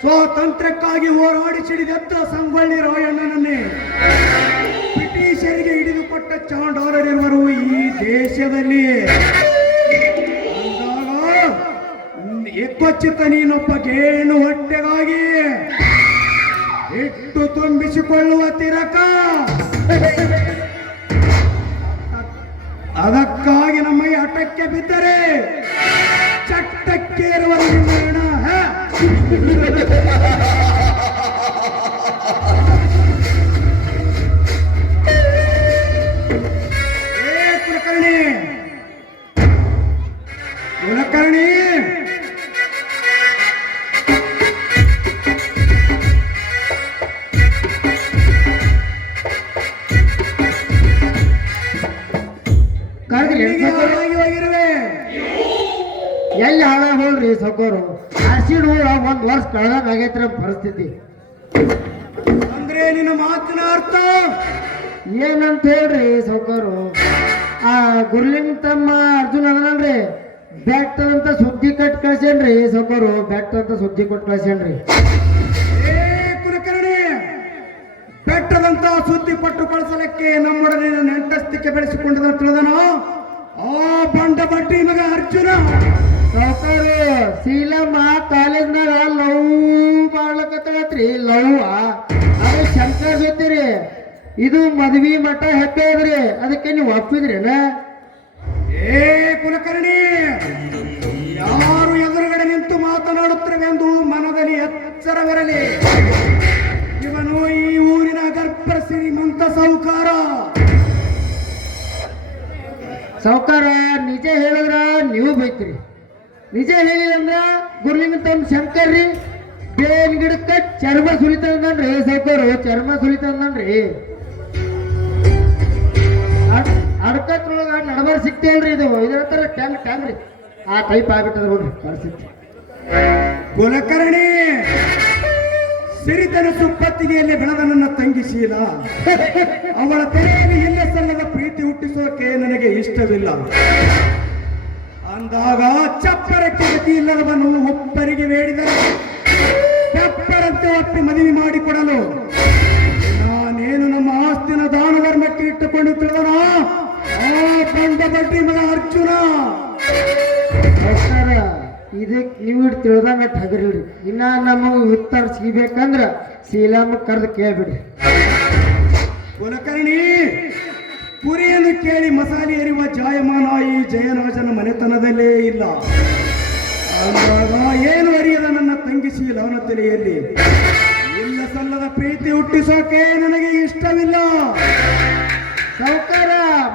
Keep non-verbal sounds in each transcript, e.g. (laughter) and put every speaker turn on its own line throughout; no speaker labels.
ಸ್ವಾತಂತ್ರ್ಯಕ್ಕಾಗಿ ಹೋರಾಡಿ ಸಿಡಿದೆತ್ತ ಸಂಗೊಳ್ಳಿ ರಾಯಣ್ಣನನ್ನೇ. ಬ್ರಿಟಿಷರಿಗೆ ಹಿಡಿದುಕೊಟ್ಟ ಚಾಂಡೋರರಿರುವರು ಈ ದೇಶದಲ್ಲಿ. ಅಂದಾಗ ಎಕ್ಕೊಚ್ಚಿತ ನೀನೊಬ್ಬ ಗೇಣು ಹೊಟ್ಟೆಗಾಗಿ ಇಟ್ಟು ತುಂಬಿಸಿಕೊಳ್ಳುವ ತಿರಕ. ಅದಕ್ಕಾಗಿ ನಮ್ಮ ಹಠಕ್ಕೆ ಬಿದ್ದರೆ ಚಟ್ಟಕ್ಕೇರುವ ನಿರ್ಮಾಣ
ಕಳೆದಾಗ ಪರಿಸ್ಥಿತಿ.
ಅಂದ್ರೆ ನಿನ್ನ ಮಾತಿನ ಅರ್ಥ?
ಏನಂತ ಹೇಳ್ರಿ ಸೌಕರು? ಆ ಗುರ್ಲಿಂಗ್ ತಮ್ಮ ಅರ್ಜುನ್ ಅದನಲ್ರಿ ಬ್ಯಾಟ್ ಅಂತ ಸುದ್ದಿ ಕಟ್ ಕಳ್ಸೇನ್ರಿ ಸೌಕರು. ಬೆಟ್ಟ ಅಂತ ಸುದ್ದಿ ಕೊಟ್ಟು ಕಳ್ಸೇನ್ರಿ
ಏ ಕುಲಕರ್ಣಿ ಬೆಟ್ಟದಂತ ಸುದ್ದಿ ಪಟ್ಟು ಕಳಿಸಲಿಕ್ಕೆ ನಮ್ಮೊಡನೆ ನೆಂಟಸ್ತಿಕೆ ಬೆಳೆಸಿಕೊಂಡಿದ ತಿಳಿದನು? ಆ ಬಂಡ ಬಟ್ಟಿ ಮಗ ಅರ್ಜುನ.
ಸೌಕರು ಲವ್ ಮಾಡ್ಲಕತ್ತಳತ್ರಿ ಲವ್ ಅದು ಶಂಕರ್ ಜೊತೆ ಇದು ಮದ್ವಿ ಮಠ ಹೆಪ್ಪೇದ್ರಿ ಅದಕ್ಕೆ ನೀವು ಒಪ್ಪಿದ್ರೇನ?
ಏ ಕುಲಕರ್ಣಿ ಯಾರು ಎದುರುಗಡೆ ನಿಂತು ಮಾತನಾಡುತ್ತಿರುವೆಂದು ಮನದಲ್ಲಿ ಎಚ್ಚರವಿರಲಿ. ಇವನು ಈ ಊರಿನ ಗರ್ಭ ಶ್ರೀಮಂತ ಸೌಕಾರ
ಸೌಕಾರ ನಿಜ ಹೇಳಿದ್ರ ನೀವು ಬೈತ್ರಿ. ನಿಜ ಹೇಳಿದ್ರ ಗುರುಲಿಂಗ ತಂದು ಶಂಕರ್ ರೀ ಬೇವಿನ ಗಿಡಕ್ಕ ಚರ್ಮ ಸುಲಿತಂದ್ರಿ ಸೈಕೋರು ಚರ್ಮ ಸುಲಿತಂದ್ರಿ ಅಡ್ಕತ್ರೊಳಗ ನಡಬರ್ ಸಿಕ್ತೇನ್ರಿ ಇದು. ಇದ್ರ ತರ ಟ್ಯಾಂಗ್ ಟ್ಯಾಂಗ್ ರೀ. ಆ ಟೈಪ್ ಆಗ್ಬಿಟ್ಟದ ನೋಡ್ರಿ, ಪರಿಸ್ಥಿತಿ.
ಕುಲಕರ್ಣಿ, ಸಿರಿತನ ಸುಪ್ಪತ್ತಿಗೆಯಲ್ಲಿ ಬೆಳೆದನನ್ನ ತಂಗಿಸಿಲ್ಲ ಅವಳ ತೆರೆಯಲ್ಲಿ ಇಲ್ಲ ಸಲ್ಲದ ಪ್ರೀತಿ ಹುಟ್ಟಿಸೋಕೆ ನನಗೆ ಇಷ್ಟವಿಲ್ಲ. ಅಂದಾಗ ಚಪ್ಪರಕ್ಕೆ ಗತಿ ಇಲ್ಲದವನು ಒಬ್ಬರಿಗೆ ಬೇಡಿದರೆ. ಚಪ್ಪರಂತೆ ಒಪ್ಪಿ ಮದುವೆ ಮಾಡಿಕೊಡಲು. ನಾನೇನು ನಮ್ಮ ಆಸ್ತಿನ ದಾನ ಧರ್ಮಕ್ಕೆ ಇಟ್ಟುಕೊಂಡು ತಿಳಿದನ? ಆ ಬಂಡ ಬಡ್ಡಿ ಮಗ ಅರ್ಜುನ
ಇದಕ್ಕೆ ನೀವು ತಿಳಿದಂಗ ಹಗರಿಲ್ರಿ. ಇನ್ನ ನಮಗೆ ಉತ್ತರ ಸಿಗ್ಬೇಕಂದ್ರ ಶೀಲಮ್ಮ ಕರೆದು ಕೇಳ್ಬಿಡ್ರಿ.
ಕುಲಕರ್ಣಿ ಪುರಿಯನ್ನು ಕೇಳಿ ಮಸಾಲೆ ಎರಿಯುವ ಜಾಯಮಾನ ಈ ಜಯರಾಜನ ಮನೆತನದಲ್ಲೇ ಇಲ್ಲ. ಏನು ಅರಿಯದ ನನ್ನ ತಂಗಿಸಿ ಲವನ ತಲೆಯಲ್ಲಿ? ಇಲ್ಲ ಸಲ್ಲದ ಪ್ರೀತಿ ಹುಟ್ಟಿಸೋಕೆ ನನಗೆ ಇಷ್ಟವಿಲ್ಲ.
ಸೌಕಾರ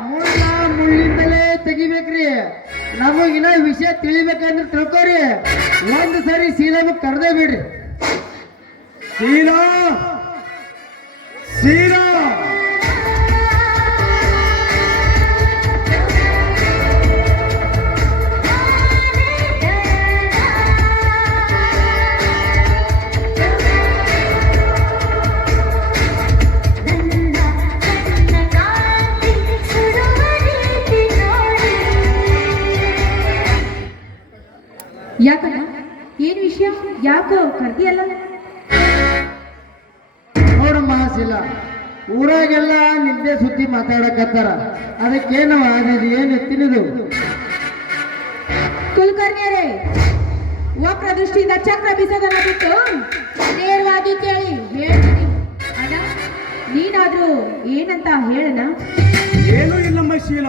ಮುಳ್ಳ ಮುಳ್ಳಿಂದಲೇ ತೆಗಿಬೇಕ್ರಿ. ನಮಗಿನ ವಿಷಯ ತಿಳಿಬೇಕಂದ್ರೆ ತಿಳ್ಕೊರಿ. ಒಂದು ಸರಿ ಸೀಲಮ್ಮ ಕರೆದೇ ಬಿಡ್ರಿ.
ಶೀಲಾ? ಶೀಲಾ
ಕರ್ದಿಯಲ್ಲ
ನೋಡಮ್ಮ ಶೀಲ ಊರಾಗೆಲ್ಲ ನಿದ್ದೆ ಸುದ್ದಿ ಮಾತಾಡಕತ್ತಾರ. ಅದಕ್ಕೇನು ಆಗಿದೆ ಏನು ಎತ್ತಿನದು?
ಕುಲಕರ್ಣಿಯರೇ ವಕ್ರ ದೃಷ್ಟಿಯಿಂದ ಚಕ್ರ ಬೀಸೋದನ್ನ ಬಿಟ್ಟು ನೇರವಾಗಿ ಕೇಳಿ ಹೇಳ್ತೀನಿ. ಅಣ್ಣ ನೀನಾದ್ರೂ ಏನಂತ ಹೇಳಣ
ಏನೂ ಇಲ್ಲಮ್ಮ ಶೀಲ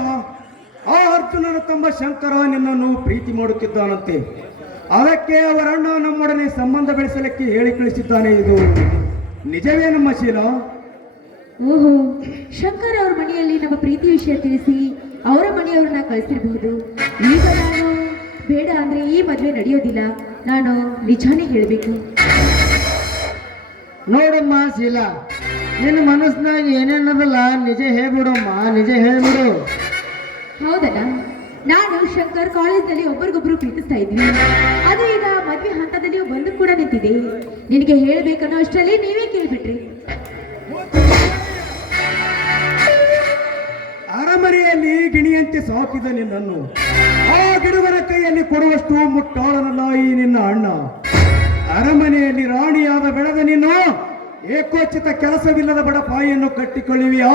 ಆ ಅರ್ಜುನನ ತಮ್ಮ ಶಂಕರ ನಿನ್ನನ್ನು ಪ್ರೀತಿ ಮಾಡುತ್ತಿದ್ದಾನಂತೆ. ಅದಕ್ಕೆ ಅವರಣ್ಣ ನಮ್ಮೊಡನೆ ಸಂಬಂಧ ಬೆಳೆಸಲಿಕ್ಕೆ ಹೇಳಿ ಕಳಿಸಿದ್ದಾನೆ ಇದು. ನಿಜವೇ ನಮ್ಮ ಶೀಲ?
ಓಹೋ ಶಂಕರ್ ಅವ್ರ ಮನೆಯಲ್ಲಿ ನಮ್ಮ ಪ್ರೀತಿ ವಿಷಯ ತಿಳಿಸಿ ಅವರ ಮನೆಯವ್ರನ್ನ ಕಳಿಸಿರ್ಬಹುದು. ಈಗ ನಾನು ಬೇಡ ಅಂದ್ರೆ ಈ ಮದುವೆ ನಡೆಯೋದಿಲ್ಲ. ನಾನು ನಿಜಾನೇ ಹೇಳಬೇಕು.
ನೋಡಮ್ಮ ಶೀಲ ನಿನ್ನ ಮನಸ್ಸಿನಾಗ ಏನೇನದಲ್ಲ ನಿಜ ಹೇಳ್ಬಿಡಮ್ಮ ನಿಜ ಹೇಳ್ಬಿಡು.
ಹೌದಲ್ಲ? ನಾನು ಶಂಕರ್ ಕಾಲೇಜ್ನಲ್ಲಿ ಒಬ್ಬರಿಗೊಬ್ರು ಪ್ರೀತಿಸ್ತಾ ಇದ್ವಿ. ಅದು ಈಗ ಮದ್ವೆ ಹಂತದಲ್ಲಿ ಬಂದು ಕೂಡ ನಿಂತಿದೆ. ನಿನಗೆ ಹೇಳ್ಬೇಕನ್ನೋ ಅಷ್ಟರಲ್ಲಿ ನೀವೇ ಕೇಳ್ಬಿಟ್ರಿ.
ಅರಮನೆಯಲ್ಲಿ ಗಿಣಿಯಂತೆ ಸಾಕಿದ ನಿನ್ನನ್ನು, ಆ ಗಿಡುಗನ ಕೈಯಲ್ಲಿ ಕೊಡುವಷ್ಟು ಮುಟ್ಟಾಳನಲ್ಲ ಈ ನಿನ್ನ ಅಣ್ಣ. ಅರಮನೆಯಲ್ಲಿ ರಾಣಿಯಾದ ಬೆಳೆದ ನೀನು ಏಕೋಚಿತ ಕೆಲಸವಿಲ್ಲದ ಬಡ ಪಾಯಿಯನ್ನು ಕಟ್ಟಿಕೊಳ್ಳುವಿಯಾ?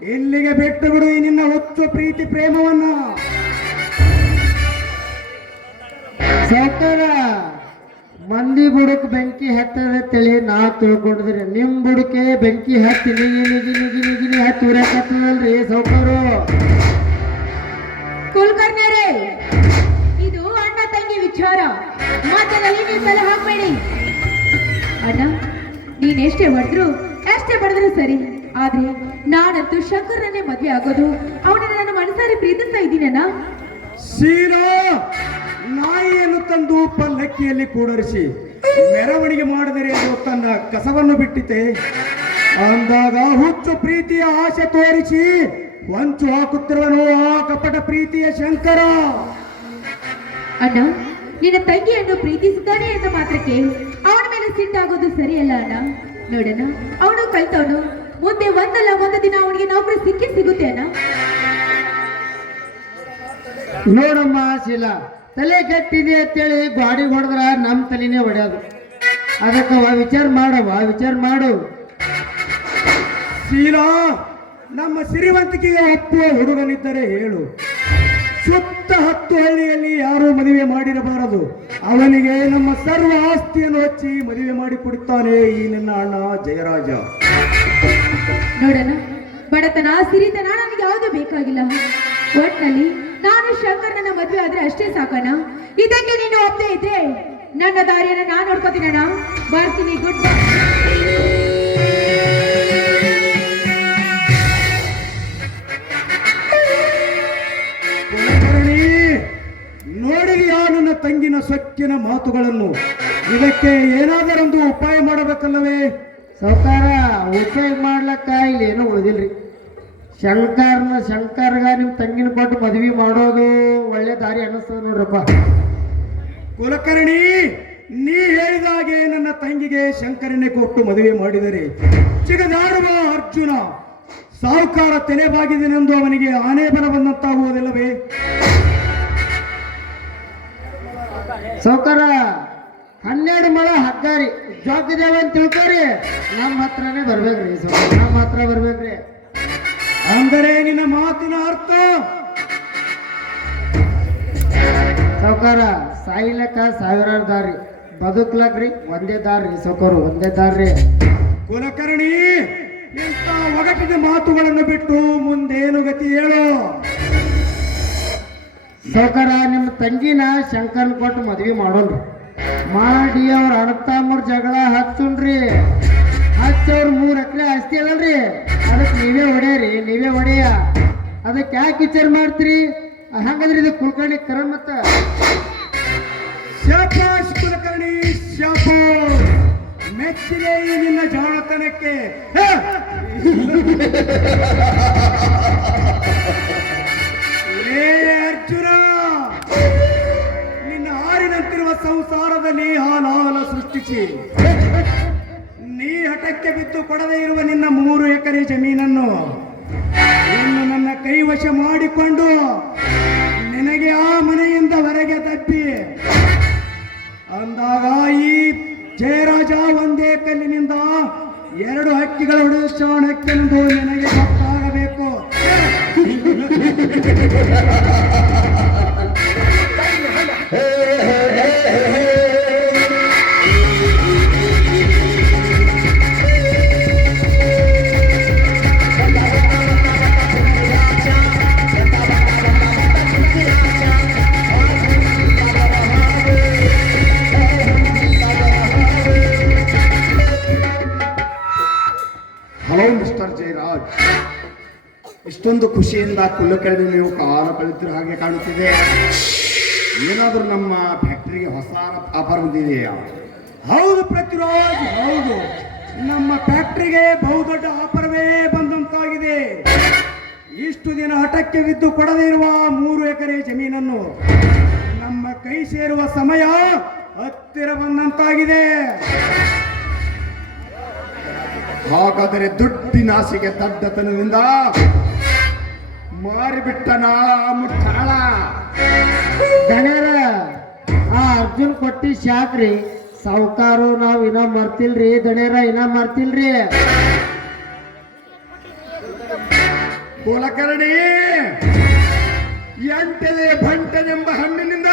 ಎಲ್ಲಿಗೆ ಬಿಟ್ಟು ಬಿಡು ನಿನ್ನ ಹುಚ್ಚು ಪ್ರೀತಿ ಪ್ರೇಮವನ್ನ.
ಸೌಕರ ಮಂದಿ ಬುಡಕ್ ಬೆಂಕಿ ಹತ್ತದ ತಿಳಿ ನಾ ತಿಳ್ಕೊಂಡ್ರಿ ನಿಮ್ ಬುಡಕ್ಕೆ ಬೆಂಕಿ ಹತ್ತಿ ನಿಗಿ ನಿಗಿ ನಿಗಿ ನಿಗಿ ನಿ ಹತ್ತಿ ಉರಕತ್ತದಲ್ರಿ ಸೌಕರು
ಕುಲಕರ್ಣಿಯರೇ, ಇದು ಅಣ್ಣ ತಂಗಿ ವಿಚಾರ. ಮಧ್ಯದಲ್ಲಿ ನೀವು ತಲೆ ಹಾಕ್ಬೇಡಿ. ಅಣ್ಣ, ನೀನ್ ಎಷ್ಟೇ ಹೊಡೆದ್ರು, ಎಷ್ಟೇ ಬಡಿದ್ರು ಸರಿ. ಆದ್ರೆ ನಾನಂತೂ ಶಂಕರನ್ನೇ ಮದ್ವೆ ಆಗೋದು. ಅವನನ್ನ ನಾನು ಮನಸಾರಿ ಪ್ರೀತಿಸ್ತಾ ಇದ್ದೀನಣ್ಣ.
ಸೀನಾ ನಾಯಿಯನ್ನು ತಂದು ಪಲ್ಲಕ್ಕಿಯಲ್ಲಿ ಕೂಡರಿಸಿ ಮೆರವಣಿಗೆ ಮಾಡಿದರೆ ಅದು ತನ್ನ ಕಸವನ್ನು ಬಿಟ್ಟಿತೆ. ಅಂದಾಗ ಹುಚ್ಚು ಪ್ರೀತಿಯ ಆಸೆ ತೋರಿಸಿ ಹೊಂಚು ಹಾಕುತ್ತಿರುವನು ಆ ಕಪಟ ಪ್ರೀತಿಯ ಶಂಕರ.
ಅಣ್ಣ ನಿನ್ನ ತಂಗಿಯನ್ನು ಪ್ರೀತಿಸುತ್ತಾನೆ ಅಂತ ಮಾತ್ರಕ್ಕೆ ಅವನ ಮೇಲೆ ಸಿಟ್ಟಾಗೋದು ಸರಿಯಲ್ಲ ಅಣ್ಣ. ನೋಡಣ್ಣ ಅವನು ಕಲ್ತವನು ಮುಂದೆ ಒಂದಲ್ಲ ಒಂದು ದಿನ ಅವನಿಗೆ ನೌಕರಿ ಸಿಕ್ಕಿ ಸಿಗುತ್ತೆ ಅಣ್ಣ.
ನೋಡಮ್ಮ ಶೀಲಾ ತಲೆ ಕೆಟ್ಟಿದೆ ಅಂತೇಳಿ ಗಾಡಿ ಹೊಡೆದ್ರ ನಮ್ಮ ತಲೆನೇ ಹೊಡೆಯೋದು. ಅದಕ್ಕೆ ಅವ ವಿಚಾರ ಮಾಡವ ವಿಚಾರ ಮಾಡು.
ಶೀಲಾ ನಮ್ಮ ಸಿರಿವಂತಿಕೆಗೆ ಒಪ್ಪುವ ಹುಡುಗನಿದ್ದರೆ ಹೇಳು. ಸುತ್ತ ಹತ್ತು ಹಳ್ಳಿಯಲ್ಲಿ ಯಾರೂ ಮದುವೆ ಮಾಡಿರಬಾರದು. ಅವನಿಗೆ ನಮ್ಮ ಸರ್ವ ಆಸ್ತಿಯನ್ನು ಹಚ್ಚಿ ಮದುವೆ ಮಾಡಿಕೊಡುತ್ತಾನೆ ಈ ನನ್ನ ಅಣ್ಣ ಜಯರಾಜ.
ನೋಡೋಣ ಬಡತನ, ಸಿರಿತನ ನನಗೆ ಯಾವುದು ಬೇಕಾಗಿಲ್ಲ. ಒಟ್ನಲ್ಲಿ ನಾನು ಶಂಕರನ ಮದುವೆ ಆದ್ರೆ ಅಷ್ಟೇ ಸಾಕಣ ಇದಕ್ಕೆ ನೀನು ಒಪ್ಪದೆ ಇದ್ರೆ ನನ್ನ ದಾರಿಯನ್ನು ನಾನು ನೋಡ್ಕೋತೀನಣ್ಣ. ಬರ್ತೀನಿ ಗುಡ್ ಬೈ
ತಂಗಿನ ಸೊಕ್ಕಿನ ಮಾತುಗಳನ್ನು ಇದಕ್ಕೆ ಏನಾದರೊಂದು ಉಪಾಯ ಮಾಡಬೇಕಲ್ಲವೇ?
ಸರ್ಕಾರ ಉಪಯೋಗ ಮಾಡ್ಲಕ್ಕ ಇಲ್ಲಿ ಏನೂ ಉಳಿದಿಲ್ರಿ. ಶಂಕರ್ನ ಶಂಕರ್ಗ ನಿಮ್ಮ ತಂಗಿನ ಕೊಟ್ಟು ಮದ್ವಿ ಮಾಡೋದು ಒಳ್ಳೆ ದಾರಿ ಅನ್ನಿಸ್ತದೆ ನೋಡ್ರಪ್ಪ.
ಕುಲಕರ್ಣಿ ನೀ ಹೇಳಿದಾಗೆ ನನ್ನ ತಂಗಿಗೆ ಶಂಕರನ್ನೇ ಕೊಟ್ಟು ಮದುವೆ ಮಾಡಿದರೆ ಚಿಗದಾಡುವ ಅರ್ಜುನ ಸಾಹುಕಾರ ತೆನೆಬಾಗಿದೆನೆಂದು ಅವನಿಗೆ ಆನೆ ಬಲ ಬಂದಂತಾಗುವುದಿಲ್ಲವೇ?
ಸಾವುಕಾರ ಹನ್ನೆರಡು ಮಳೆ ಹಗ್ಗಾರಿ. ಜೋಕಿದೇವ ಅಂತ ತಿಳ್ಕೊರಿ. ನಮ್ಮ ಹತ್ರನೇ ಬರ್ಬೇಕ್ರಿ ಸಾವುಕಾರ ನಮ್ಮ ಹತ್ರ ಬರ್ಬೇಕ್ರಿ.
ಅಂದರೆ ನಿನ್ನ ಮಾತಿನ ಅರ್ಥ.
ಸೌಕರ, ಸಾಯ್ಲಕ್ಕ ಸಾವಿರಾರು ದಾರಿ. ಬದುಕ್ಲಕ್ರಿ ಒಂದೇ ದಾರಿ, ಸೌಕರು ಒಂದೇ ದಾರಿ.
ಕುಲಕರ್ಣಿ, ಇಂಥ ಒಗಟಿನ ಮಾತುಗಳನ್ನು ಬಿಟ್ಟು ಮುಂದೇನು ಗತಿ ಹೇಳು?
ಸಾವುಕಾರ ನಿಮ್ಮ ತಂಗಿನ ಶಂಕರ್ನ ಕೊಟ್ಟು ಮದ್ವಿ ಮಾಡೋಣ್ರಿ ಮಾಡಿ ಅವ್ರ ಅಣ್ಣತಮ್ಮರ ಜಗಳ ಹಚ್ಚುಣ್ರಿ ಹಚ್ಚವ್ರ ಮೂರು ಮೂರ್ ಎಕರೆ ಆಸ್ತಿ ಅದಲ್ರಿ. ಅದಕ್ಕೆ ನೀವೇ ಹೊಡೆಯರಿ ನೀವೇ ಹೊಡೆಯ. ಅದಕ್ಕೆ ಯಾಕೆ ವಿಚಾರ ಮಾಡ್ತೀರಿ? ಹಂಗಂದ್ರೆ ಇದು ಕುಲಕರ್ಣಿ ಕರ ಮತ್ತ.
ಕುಲಕರ್ಣಿ ಶಾಬಾಷ್. ಮೆಚ್ಚಿದೆ ನಿನ್ನ ಜಾಣತನಕ್ಕೆ. (laughs) ಸಂಸಾರದಲ್ಲಿ ಹಾಲಾಹಲ ಸೃಷ್ಟಿಸಿ. ನೀ ಹಠಕ್ಕೆ ಬಿದ್ದು ಕೊಡದೇ ಇರುವ ನಿನ್ನ ಮೂರು ಎಕರೆ ಜಮೀನನ್ನು ಇನ್ನು ನನ್ನ ಕೈವಶ ಮಾಡಿಕೊಂಡು ನಿನಗೆ ಆ ಮನೆಯಿಂದ ಹೊರಗೆ ತಪ್ಪಿ ಅಂದಾಗ ಈ ಜಯರಾಜ ಒಂದೇ ಕಲ್ಲಿನಿಂದ ಎರಡು ಹಕ್ಕಿಗಳ ಹೊಡೆಸಾಣಕ್ಕೆಂದು ನನಗೆ ಗೊತ್ತಾಗಬೇಕು.
ಇಷ್ಟೊಂದು ಖುಷಿಯಿಂದ ಕುಲ್ಲಕರಡಿ ನೀವು ಕಾಲ ಕಳೆದಿರೋ ಹಾಗೆ ಕಾಣುತ್ತಿದೆ. ಏನಾದರೂ ನಮ್ಮ ಫ್ಯಾಕ್ಟ್ರಿಗೆ ಹೊಸ ಆಫರ್ ಬಂದಿದೆಯಾ?
ಹೌದು ಪ್ರತಿರೋಜ್, ಹೌದು. ನಮ್ಮ ಫ್ಯಾಕ್ಟ್ರಿಗೆ ಬಹುದೊಡ್ಡ ಆಫರ್ವೇ ಬಂದಂತಾಗಿದೆ. ಇಷ್ಟು ದಿನ ಹಠಕ್ಕೆ ಬಿದ್ದು ಕೊಡದೇ ಇರುವ ಮೂರು ಎಕರೆ ಜಮೀನನ್ನು ನಮ್ಮ ಕೈ ಸೇರುವ ಸಮಯ ಹತ್ತಿರ ಬಂದಂತಾಗಿದೆ.
ಹಾಗಾದರೆ ದುಡ್ಡಿನ ಆಸೆಗೆ ದಡ್ಡತನದಿಂದ ಮಾರಿಬಿಟ್ಟನ ಮುಟ್ಟಾಳ
ದಣ್ಯಾರ ಆ ಅರ್ಜುನ್ ಕೊಟ್ಟಿ ಶಾಕ್ರಿ, ಸಾವುಕಾರು ನಾವು ಇನ್ನ ಮರ್ತಿಲ್ರಿ ದಣೇರ ಇನ್ನ ಮರ್ತಿಲ್ರಿ.
ಕುಲಕರ್ಣಿ, ಎಂಟನೇ ಭಂಟನೆಂಬ ಹಣ್ಣಿನಿಂದ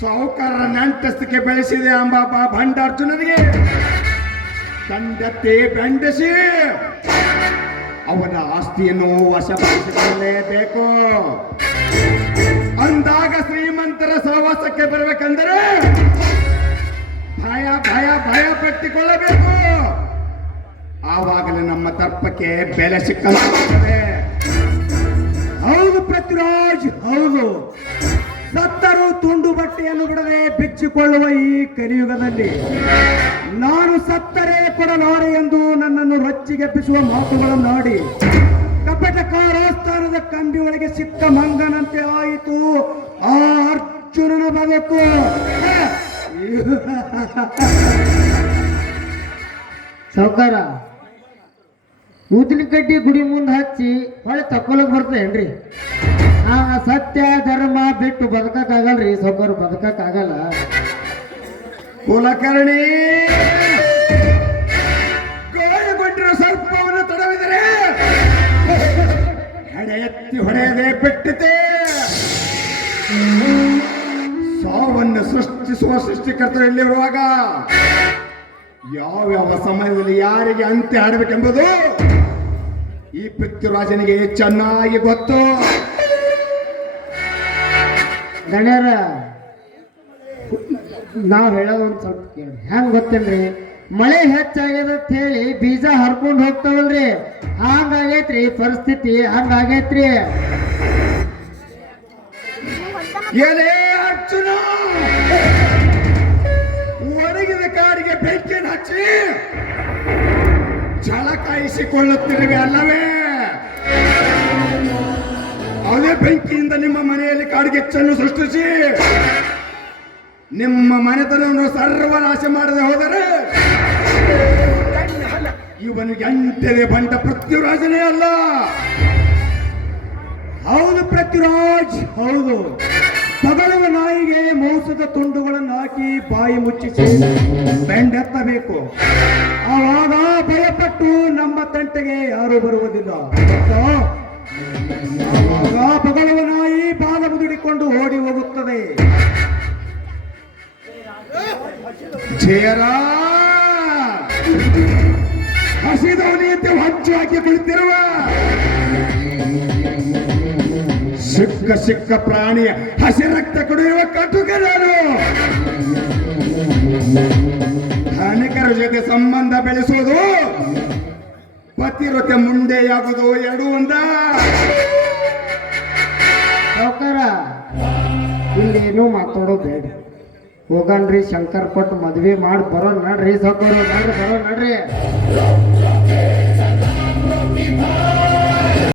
ಸಾವುಕಾರ ನಂಟಸ್ತಕ್ಕೆ ಬೆಳೆಸಿದೆ ಅಂಬಾಪ ಭಂಡ ಅರ್ಜುನನಿಗೆ ತಂಡತ್ತೆ ಬೆಂಡಸಿ ಅವನ ಆಸ್ತಿಯನ್ನು ವಶಪಡಿಸಿಕೊಳ್ಳಲೇಬೇಕು. ಅಂದಾಗ ಶ್ರೀಮಂತರ ಸಹವಾಸಕ್ಕೆ ಬರಬೇಕೆಂದರೆ ಭಯ ಭಯ ಭಯ ಪಟ್ಟಿಕೊಳ್ಳಬೇಕು. ಆವಾಗಲೇ ನಮ್ಮ ತರ್ಪಕ್ಕೆ ಬೆಲೆ ಸಿಕ್ಕಲಾಗುತ್ತದೆ.
ತುಂಡು ಬಟ್ಟೆಯನ್ನು ಬಿಡದೆ ಬಿಚ್ಚಿಕೊಳ್ಳುವ ಈ ಕಲಿಯುಗದಲ್ಲಿ ನಾನು ಸತ್ತರೆ ಕೊಡಲಾರೆ ಎಂದು ನನ್ನನ್ನು ರಚ್ಚಿಗೆಪ್ಪಿಸುವ ಮಾತುಗಳನ್ನಾಡಿ ಕಪಟಕಾರ ಸ್ಥಾನದ ಕಂಬಿ ಒಳಗೆ ಸಿಕ್ಕ ಮಂಗನಂತೆ ಆಯಿತು. ಆ ಅರ್ಜುನನ ಬದುಕು. (laughs)
ಸೌಕಾರ ಊದಿನ ಕಡ್ಡಿ ಗುಡಿ ಮುಂದೆ ಹಚ್ಚಿ ಹೊಳೆ ತಕ್ಕೊಳಕ್ ಬರ್ತೇನ್ರಿ? ಆ ಸತ್ಯ ಧರ್ಮ ಬಿಟ್ಟು ಬದುಕಕ್ಕಾಗಲ್ರಿ ಸಾವುಕಾರ ಬದುಕಕ್ಕಾಗಲ್ಲ.
ಕುಲಕರ್ಣಿ ಗಾಯಗೊಂಡಿರೋ ಸರ್ಪವನ್ನು ತಡವಿದರೆ ಹೆಡೆ ಎತ್ತಿ ಹೊಡೆಯದೆ ಬಿಟ್ಟಿದೆ. ಸಾವನ್ನು ಸೃಷ್ಟಿಸುವ ಸೃಷ್ಟಿಕರ್ತರಲ್ಲಿರುವಾಗ ಯಾವ್ಯಾವ ಸಮಯದಲ್ಲಿ ಯಾರಿಗೆ ಅಂತ್ಯ ಆಡಬೇಕೆಂಬುದು ಈ ಪೃಥ್ವಿರಾಜನಿಗೆ ಚೆನ್ನಾಗಿ ಗೊತ್ತು.
ಗಣ್ಯರ, ನಾವು ಹೇಳೋದು ಒಂದು ಸ್ವಲ್ಪ ಕೇಳಿ. ಹೆಂಗ್ ಗೊತ್ತೇನ್ರಿ? ಮಳೆ ಹೆಚ್ಚಾಗ್ಯದ ಅಂತ ಹೇಳಿ ಬೀಜ ಹರ್ಕೊಂಡು ಹೋಗ್ತಾವಲ್ರಿ. ಹಂಗಾಗೈತ್ರಿ ಪರಿಸ್ಥಿತಿ ಹಂಗಾಗೈತ್ರಿ
ಎಲೆ ಅರ್ಜುನ ಒಣಗಿದ ಕಾಡಿಗೆ ಬೆಂಕಿ ಹಚ್ಚಿ ಛಳ ಕಾಯಿಸಿಕೊಳ್ಳುತ್ತಿರುವೆ ಅಲ್ಲವೇ? ಕಾಡ್ಗಿಚ್ಚನ್ನು ಸೃಷ್ಟಿಸಿ. ನಿಮ್ಮ ಮನೆತನವನ್ನು ಸರ್ವನಾಶ ಮಾಡದೆ ಹೋದರೆ, ಇವನಿಗೆ ಅಂಟದೆ ಬಂದ ಪೃಥ್ವಿರಾಜನೇ ಅಲ್ಲ.
ಹೌದು ಪೃಥ್ವಿರಾಜ್, ಹೌದು. ತಗಲುವ ನಾಯಿಗೆ ಮೋಸದ ತುಂಡುಗಳನ್ನು ಹಾಕಿ ಬಾಯಿ ಮುಚ್ಚಿಸಿ ಬೆಂಡೆತ್ತಬೇಕು. ಆವಾಗ ಭಯಪಟ್ಟು ನಮ್ಮ ತಂಟೆಗೆ ಯಾರು ಬರುವುದಿಲ್ಲ. ಬಗಳುವ ನಾಯಿ ಬಾಲ ಮುದುಡಿಕೊಂಡು ಓಡಿ ಹೋಗುತ್ತದೆ.
ಹಸಿದವನಿಯಂತೆ ಹಂಚು ಹಾಕಿ ಕುಳಿತಿರುವ ಸಿಕ್ಕ ಸಿಕ್ಕ ಪ್ರಾಣಿಯ ಹಸಿ ರಕ್ತ ಕುಡಿಯುವ ಕಟುಕ ನಾನು. ಧನಿಕರ ಜೊತೆ ಸಂಬಂಧ ಬೆಳೆಸುವುದು ಪತಿರತೆ ಮುಂದೆಯಾಗುವುದು ಎರಡು ಒಂದ.
ಇಲ್ಲಿ ಏನು ಮಾತಾಡೋ ಬೇಡ ಹೋಗಣ್ರಿ, ಶಂಕರ್ ಕೊಟ್ಟು ಮದ್ವೆ ಮಾಡಿ ಬರೋ ನಡ್ರಿ ಸಾವುಕಾರ ನಡ್ರಿ, ಬರೋ ನಡ್ರಿ.